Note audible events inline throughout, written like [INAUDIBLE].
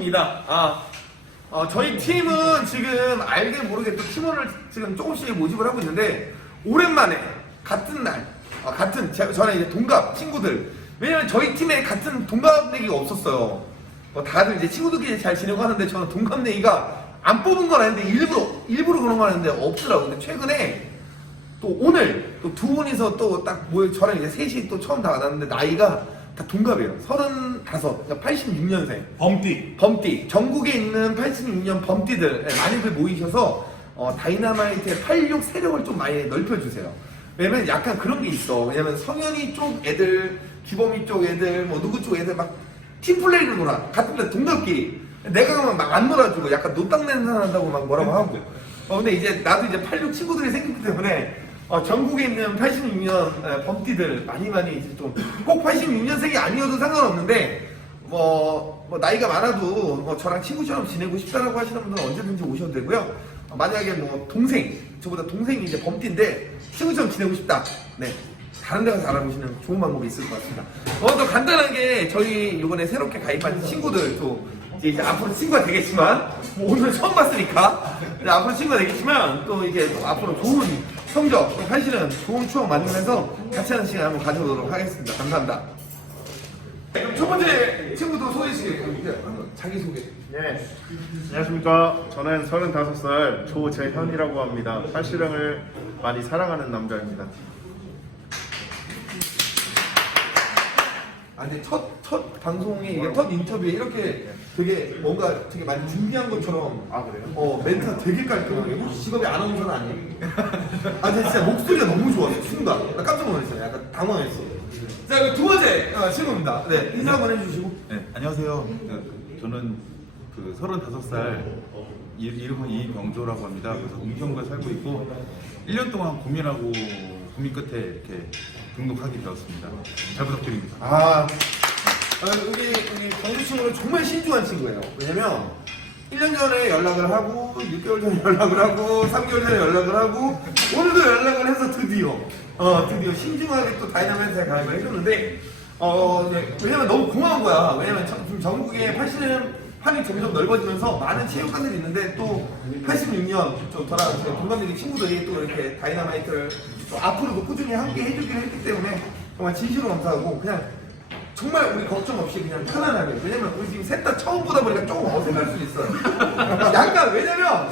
방송입니다. 아, 어, 저희 팀은 지금 알게 모르게 또 팀원을 지금 조금씩 모집을 하고 있는데 오랜만에 같은 날, 어, 같은 제, 저는 이제 동갑 친구들 왜냐면 저희 팀에 같은 동갑 내기가 없었어요. 뭐 다들 이제 친구들끼리 잘 지내고 하는데 저는 동갑 내기가 안 뽑은 건 아닌데 일부러 일부러 그런 거 하는데 없더라고요. 근데 최근에 또 오늘 또 두 분이서 또 딱 모여 저랑 이제 셋이 또 처음 다 만났는데 나이가 다 동갑이에요. 서른다섯, 그러니까 86년생. 범띠. 범띠 전국에 있는 86년 범띠들 예, 많이들 모이셔서 어, 다이나마이트의 86 세력을 좀 많이 넓혀주세요. 왜냐면 약간 그런 게 있어. 왜냐면 성현이 쪽 애들, 기범이 쪽 애들, 뭐 누구 쪽 애들 막 팀플레이를 놀아. 같은 데 동갑끼리. 내가 가면 막 안 놀아주고 약간 노땅내는 한다고 막 뭐라고 하고. 어, 근데 이제 나도 이제 86 친구들이 생겼기 때문에 어, 전국에 있는 86년 에, 범띠들 많이 많이 이제 좀 꼭 86년생이 아니어도 상관없는데 뭐, 뭐 나이가 많아도 뭐 저랑 친구처럼 지내고 싶다라고 하시는 분들은 언제든지 오셔도 되고요. 어, 만약에 뭐 동생, 저보다 동생이 이제 범띠인데 친구처럼 지내고 싶다. 네. 다른 데 가서 알아보시는 좋은 방법이 있을 것 같습니다. 어, 또 간단하게 저희 이번에 새롭게 가입한 친구들 또 이제, 이제 앞으로 친구가 되겠지만 뭐 오늘 처음 봤으니까 앞으로 친구가 되겠지만 또 이게 또 앞으로 좋은 성적, 또 사실은 좋은 추억 만들면서 같이 하는 시간 한번 가져보도록 하겠습니다. 감사합니다. 네, 그럼 첫 번째 친구도 소개 씨 자기 소개. 네. 안녕하십니까. 저는 35살 조재현이라고 합니다. 팔씨름을 많이 사랑하는 남자입니다. 아 근데 첫, 첫 방송에 이게 첫 인터뷰에 이렇게 되게 뭔가 되게 많이 준비한 것처럼 아, 그래요? 어 멘트가 되게 깔끔하게 혹시 직업이 아나운서는 아니에요? [LAUGHS] 아 근데 진짜 목소리가 너무 좋았어 순간 나 깜짝 놀랐어요 약간 당황했어 자 그럼 두 번째 어, 친구입니다 네 인사 한번 해주시고 네, 안녕하세요. 그, 저는 그 35살 일- 이름은 이병조라고 합니다. 그래서 은평구에 살고 있고 1년 동안 고민하고 고민 끝에 이렇게 등록하게 되었습니다. 잘 부탁드립니다. 아, 어, 우리 우리 경주 친구는 정말 신중한 친구예요. 왜냐면 1년 전에 연락을 하고 6개월 전에 [LAUGHS] 연락을 하고 3개월 전에 연락을 하고 오늘도 연락을 해서 드디어 어 드디어 신중하게 또 다이나마이트에 가입을 해줬는데 어 네, 왜냐면 너무 고마운 거야. 왜냐면 저- 지금 전국에 80년 판이 점점 넓어지면서 많은 체육관들이 있는데 또 86년 저 저랑 제 동갑내기 친구들이 또 이렇게 다이나마이트를 또 앞으로도 꾸준히 함께 해주기로 했기 때문에 정말 진심으로 감사하고 그냥 정말 우리 걱정 없이 그냥 편안하게. 왜냐면 우리 지금 셋 다 처음 보다 보니까 조금 어색할 수 있어요. [LAUGHS] 약간 왜냐면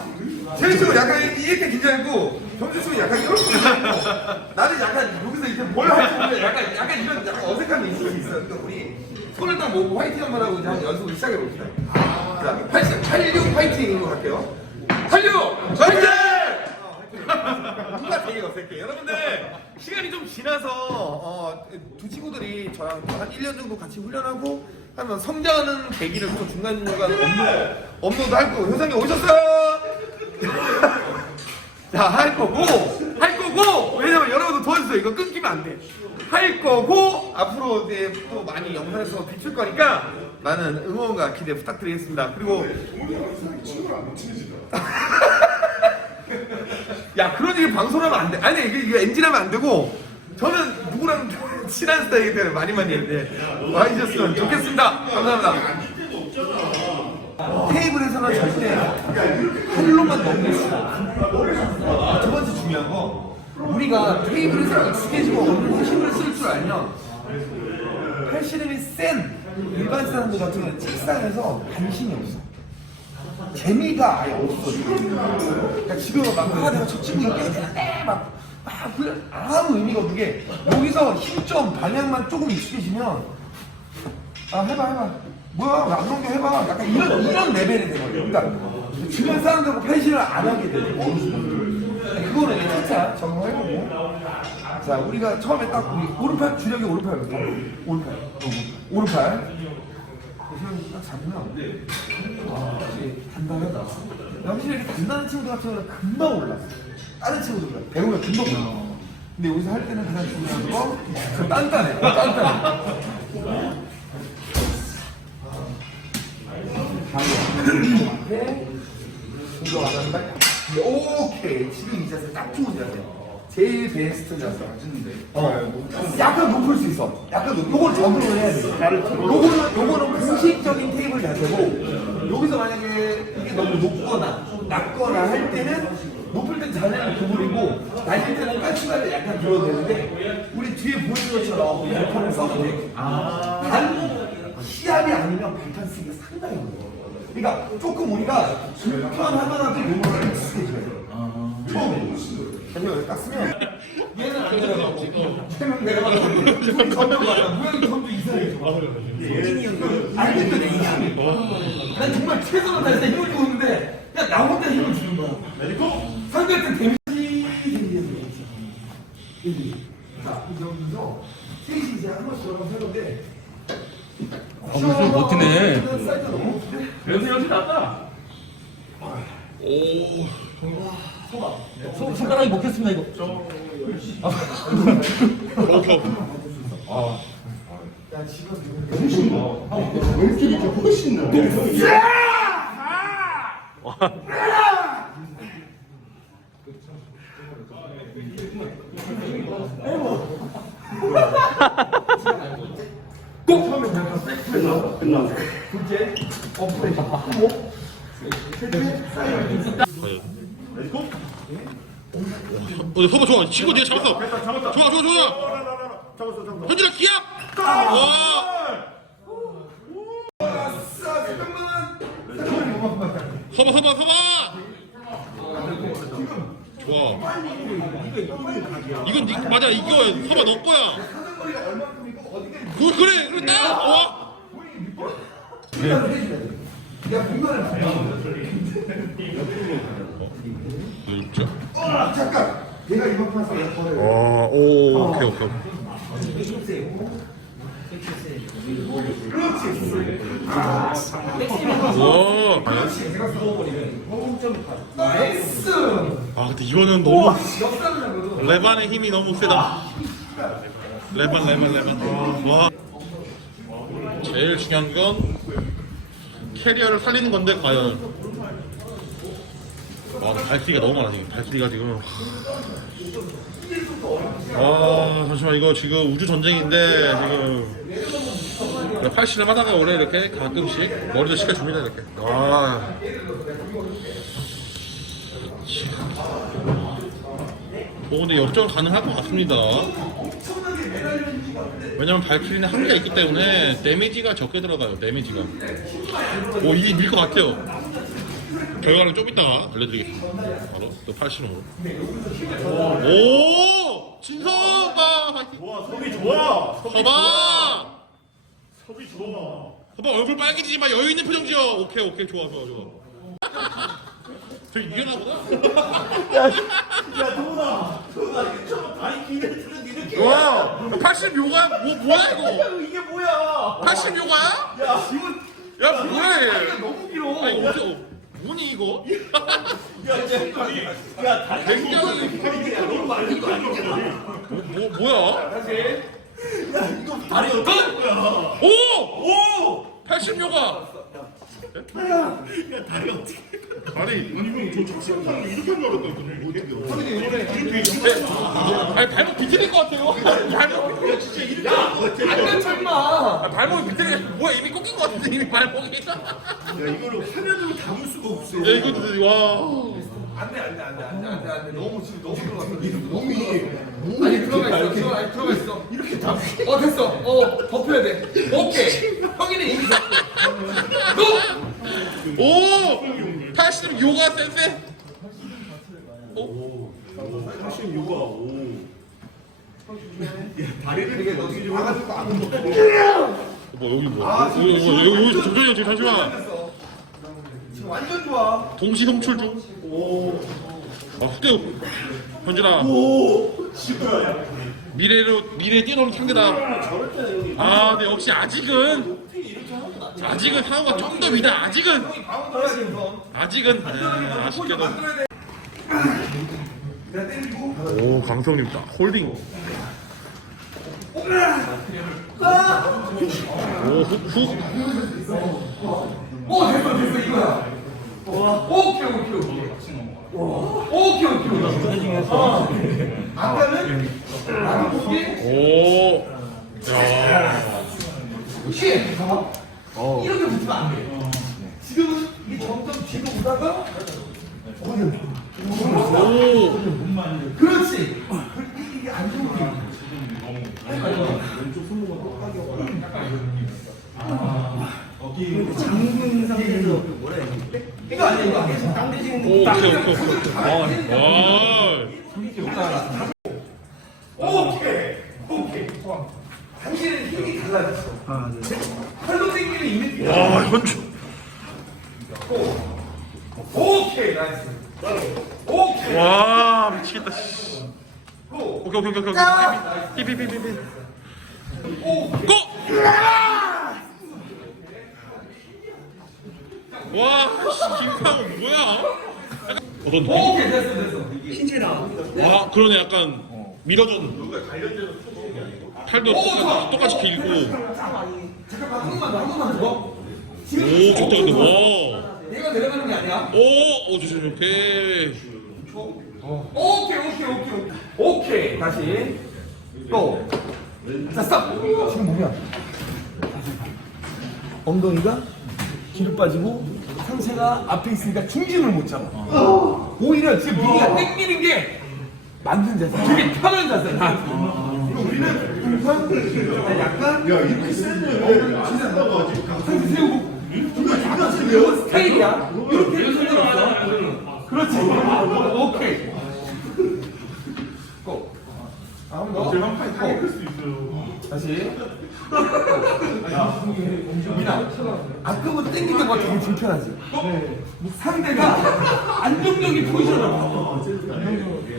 친구 약간 이렇게 긴장했고 친구 약간 이렇게 긴장했고 나는 약간 여기서 이제 뭘 할지 모르겠 약간 약간 이런 약간 어색함이 있을 수 있어요. 그러니까 우리 손을 딱 모으고 화이팅 한번 하고 이제 한 연습을 시작해 봅시다 자 80, 86 화이팅으로 갈게요 86 화이팅! 뭔가 되게 어색해. 여러분들 시간이 좀 지나서 어, 두 친구들이 저랑 또한 1년 정도 같이 훈련하고 하면 성장하는 계기를 또 중간중간 업로드, 업로드 할 거고 효상이 오셨어요? [LAUGHS] 자, 할 거고 할 거고 왜냐면 여러분들 도와주세요. 이거 끊기면 안 돼. 할 거고 앞으로 이제 또 많이 영상에서 비출 거니까 많은 응원과 기대 부탁드리겠습니다. 그리고 [LAUGHS] 야 그런 얘기 방송하면 안 돼. 아니 이게, 이게 엔진하면 안 되고 저는 누구랑 [LAUGHS] 친한 스타일이기 때문에 많이 많이 했는데 와주셨으면 좋겠습니다. 감사합니다. 테이블에서는 절대 팔로만 넘길 수 없어. 두 번째 중요한 거 우리가 테이블에서 익숙해지고 어느 힘을 쓸 줄 알면 팔씨름이 센 일반 사람들 같은 경우는 책상에서 관심이 없어. 재미가 아예 없어. 그러니까 지금 막 아, 내가 저 친구 이겨주는데 막, 막 그, 아무 의미가 없는 게 여기서 힘점 방향만 조금 익숙해지면 아 해봐 해봐 뭐야 안 넘겨 해봐 약간 이런 이런 레벨이 되거든요. 그러니까 주변 사람들하고 펜싱을 안 하게 되는 순 간 그거는 이제 차차 적응해보고 자 우리가 처음에 딱 우리 오른팔 주력이 오른팔부터 오른팔 오른팔 그래서 딱 잡으면 아, 확실히 단단하다. 확실히 이렇게 단단한 친구들 같은 경우는 금방 올랐어. 다른 친구들보다 배우면 금방 올라. 근데 여기서 할 때는 가장 중요한 거, 저 단단해. 단단해. 앞에, 이거 안 한다. 오케이. 지금 이 자세 딱 좋은 자세. 제일 베스트 자세. 어. 약간 높을 수 있어. 약간 높. 요걸 적응을 해야 돼. 요거는 요거는 공식적인 테이블 자세고 여기서 만약에 이게 너무 높거나 낮거나 할 때는 높을 땐 자세를 구부리고 낮을 때는 까치발을 약간 들어도 되는데 우리 뒤에 보이는 것처럼 발판을 써도 돼. 단 시합이 아니면 발판 쓰기가 상당히 어려워. 그러니까 조금 우리가 불편하더라도 요거를 익숙해져야 돼. 처음에. 아니면 딱 쓰면 얘는 안 내려가고 세명 내려가고 우리 전면 맞아. 모양이 전도 이상해져. 알겠다 내 이상해. 난 정말 최선을 다해서 힘을 주고 있는데 그냥 나 혼자 힘을 주는 거야. 상대한테 데미지 데미지. 자, 이 정도서 셋이 이제 한 번씩 들어가면 하는데 아, 좀 버티네. 연세 연세 났다. 오. 손가락이 먹혔습니다 이거. 야 지금 꼭 처음에 그냥 세트에서 끝나고 둘째 뭐 셋째 사이드 어, 서봐 좋아. 친구 네가 잡았어. 좋아, 좋아, 좋아. 현진아 기합. 와. 서봐, 서봐, 서봐. 좋아. 이건 네, 맞아. 이거 서봐 너 거야. 사정거리가 얼마큼이고 어디가 그, 그래, 그래 딱. 와. 분간을 해줘야 돼 내가 분간을 안 진짜. 어, 잠깐 내가 이만큼 해서 내가 걸어요 와, 오, 오케이, 오케이. 와. 아, 근데 이거는 너무 레반의 힘이 너무 세다. 레반, 레반, 레반. 와. 제일 중요한 건 캐리어를 살리는 건데 과연. 와, 발키리가 너무 많아 지금. 발키리가 지금. 아, 잠시만 이거 지금 우주 전쟁인데 지금 팔씨름 하다가 원래 이렇게 가끔씩 머리도 식혀줍니다 이렇게. 와. 뭐 근데 역전 가능할 것 같습니다. 왜냐면 발키리는 한계가 있기 때문에 데미지가 적게 들어가요. 데미지가. 오 이게 밀것 같아요. 결과는 좀 이따가 알려드리겠습니다. 바로 또 80으로. 오 진서가 화이팅. 좋아, 속이 좋아. 서봐. 속이 좋아. 서봐 얼굴 빨개지지 마 여유 있는 표정 지어. 오케이 오케이 좋아 좋아 좋아. 저 이겨나 보다. 야, 도훈아. 도훈아, 처음 다리 길을 들은 이렇게. 와 80요가 뭐 뭐야 이거? 이게 뭐야? 80요가야? 야, 이거. 야 뭐야 얘? 너무 길어 아니 어째 뭐니 이거? [LAUGHS] 야, 이제 다리. 야, 다리. 굉장히 너무 많이 거 아니야? 뭐 뭐야? 다리 어떻게 된 거야? 오! 오! 80요가 야, 다리 어떻게. 아니 이거 저 착신상 이렇게 한줄 알았다. 아니 발목 비틀릴 것 같아요. 발목 야, 진짜 이렇게. 야, 어떻게. 안 다쳐 임마 아, 발목이 비틀리게 뭐야 이미 꺾인 것 같은데 이미 발목이. 야 야, 이거를 화면으로 담을 수가 없어. 이거 진짜 와. 안돼 안돼 안돼 안돼 안돼 안돼 너무 지금 너무 들어갔어 몸이 아니 들어가 있어 들어가 아니, 들어가 있어 이렇게 다어 됐어 어 덮여야 돼 오케이 형이는 이미 잡고 너 오! 80 요가 센세. 사실 육아. 오. 다리를 이게 너 지금 와가지고 안 먹고 뭐 여기 뭐? 아, 여기 여기 여기 지금 잠시만. 완전 좋아 동시 송출 중. 오. 아 후대 현진아 오! 지구야. 미래로 미래 뛰어넘는 상대다. 아 근데 역시 아직은 아직은 상호가 좀 더 위다. 아직은 형이 방어 들어야 돼 우선 아직은 네, 아쉽게도. 만들어야 돼 내가 때리고 오 강성님 딱 홀딩. 오훅훅 오 됐어 됐어 이거야 오케이 오케이 오케이 오케이 오케이 어. 아까는 나도 보기에 오. 야. 이렇게 이렇게 붙어 지금 안 돼. 지금은 이게 점점 뒤로 오다가 오. 그렇지. 그- 이게 안 좋은 게 장군 상태에서 뭐라 해야 돼? 이거 아니야 이거 아니야. 당기시는 와. 김상훈 뭐야? 어떤데? 오케이 됐어 됐어. 신체다. 와, 그러네, 약간 밀어준. 팔도 똑같이, 똑같이 길고. 잠깐만 한 번만 더 한 번만 더. 오, 좋다, 근데 와. 내가 내려가는 게 아니야. 오, 오, 조심, 오케이. 오케이 오케이 오케이 오케이. 오케이 다시. 또. 자 스탑. 지금 뭐냐? 엉덩이가 뒤로 빠지고 상체가 앞에 있으니까 중심을 못 잡아. 오히려 지금 네가 땡기는 게 맞는 자세. 되게 편한 자세야. 우리는 항상 약간 야 이렇게 센데 상체 세우고 약간 이런 스타일이야. 이렇게 해서 있어. 그렇지. 오케이. 고. 아무 더. 고. 다시. 미나. 아까보다 땡기는 거 되게 불편하지? 상대가 안정적인 포지션을 바꿔.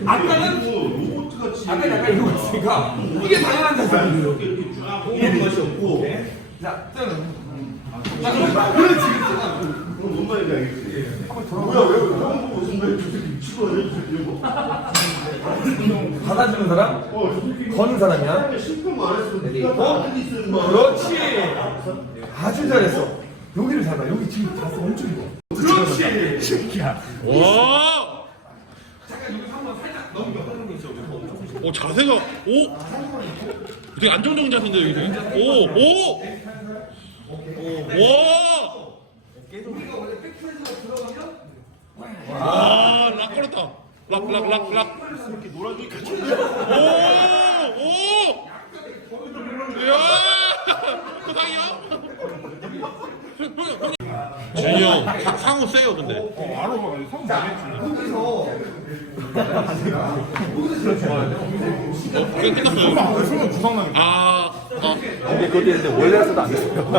아까는 아까 약간 이러고 있으니까 이게 당연한 자세야. 이런 것이 없고. 자, ตึ 자, 그럼 그렇지, 그렇지. 그럼 뭔 말인지 알겠지? 뭐야 왜 그런 거 무슨 왜 저새끼 미치고 이거? 받아주는 사람, 어, 새끼 거는 사람이야. 심판 안 레디. 네가 다 있으면 뭐. 그렇지. 아주 잘했어. 여기를 잡아. 여기 지금 자세 엄청 좋아. 그렇지. 새끼야. 와! 오 자세가 오 되게 안정적인 자세인데 여기 되게 오오 와! 락 걸었다. 락 락 락 락. 이렇게 놀아주니까 오 오! 이야 세상이야? 준이 형 사- 상우 세요 근데. 여기서 어, 그게 끝났어요? 아, 아 근데 그것도 있는데 원래 했어도 안 됐어요.